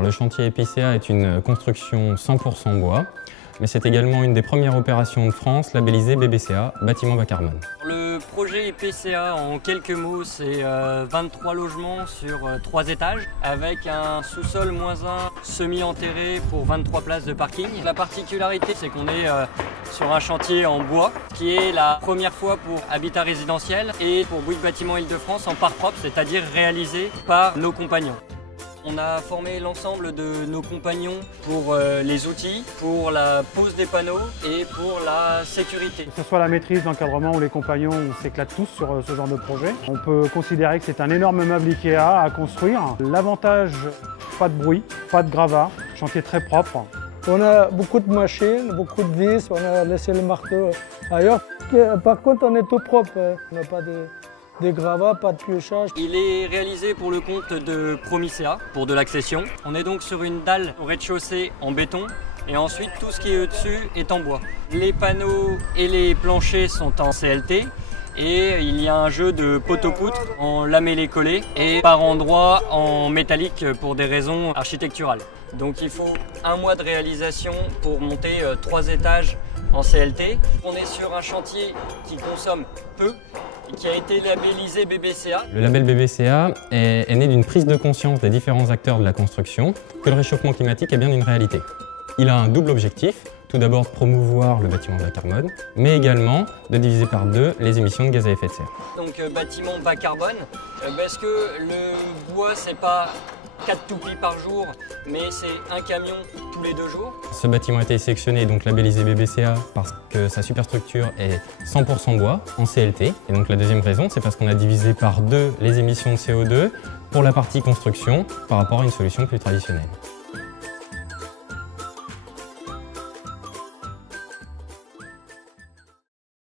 Le chantier Epicéa est une construction 100% bois, mais c'est également une des premières opérations de France labellisée BBCA, bâtiment bas carbone. Le projet Epicéa, en quelques mots, c'est 23 logements sur 3 étages, avec un sous-sol -1 semi-enterré pour 23 places de parking. La particularité, c'est qu'on est sur un chantier en bois, qui est la première fois pour Habitat Résidentiel et pour Bouygues Bâtiment Île-de-France en part propre, c'est-à-dire réalisé par nos compagnons. On a formé l'ensemble de nos compagnons pour les outils, pour la pose des panneaux et pour la sécurité. Que ce soit la maîtrise, l'encadrement ou les compagnons, on s'éclate tous sur ce genre de projet. On peut considérer que c'est un énorme meuble Ikea à construire. L'avantage, pas de bruit, pas de gravat, chantier très propre. On a beaucoup de machines, beaucoup de vis, on a laissé le marteau ailleurs. Par contre, on est tout propre, on n'a pas des gravats, pas de piochage. Il est réalisé pour le compte de Promicea, pour de l'accession. On est donc sur une dalle au rez-de-chaussée en béton et ensuite tout ce qui est au-dessus est en bois. Les panneaux et les planchers sont en CLT et il y a un jeu de poteaux-poutres en lamellé-collé et par endroits en métallique pour des raisons architecturales. Donc il faut 1 mois de réalisation pour monter 3 étages en CLT. On est sur un chantier qui consomme peu et qui a été labellisé BBCA. Le label BBCA est né d'une prise de conscience des différents acteurs de la construction que le réchauffement climatique est bien une réalité. Il a un double objectif, tout d'abord de promouvoir le bâtiment bas carbone, mais également de diviser par 2 les émissions de gaz à effet de serre. Donc bâtiment bas carbone, parce que le bois c'est pas 4 toupies par jour, mais c'est un camion tous les 2 jours. Ce bâtiment a été sélectionné et donc labellisé BBCA parce que sa superstructure est 100% bois en CLT. Et donc la deuxième raison, c'est parce qu'on a divisé par 2 les émissions de CO2 pour la partie construction par rapport à une solution plus traditionnelle.